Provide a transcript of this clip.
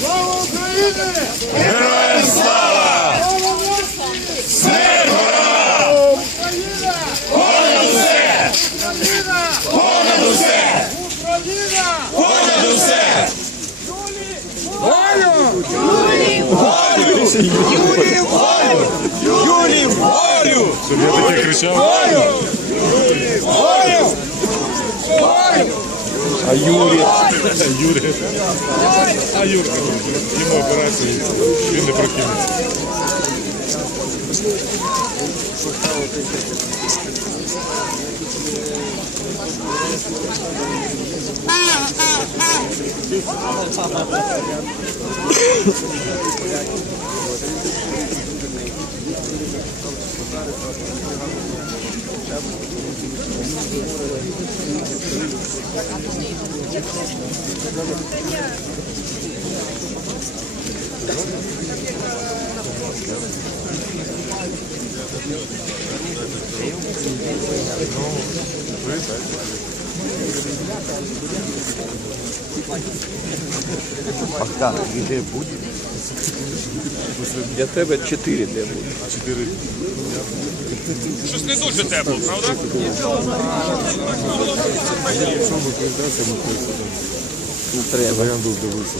Слава Україні! Героям слава! Смиргора! Понад усе! Понад усе! Понад усе! Юрій Юлі волю! Юлі волю! Щоб я таке кричав. Волю! Волю! Волю! А Юрій? Юрій. А Юрка, йому операцію, він не прокинеться. Богдан, где будет? Для тебе 4 де буде. Чотири. Щось не дуже тепло, правда? Не треба. Варіант був дивився.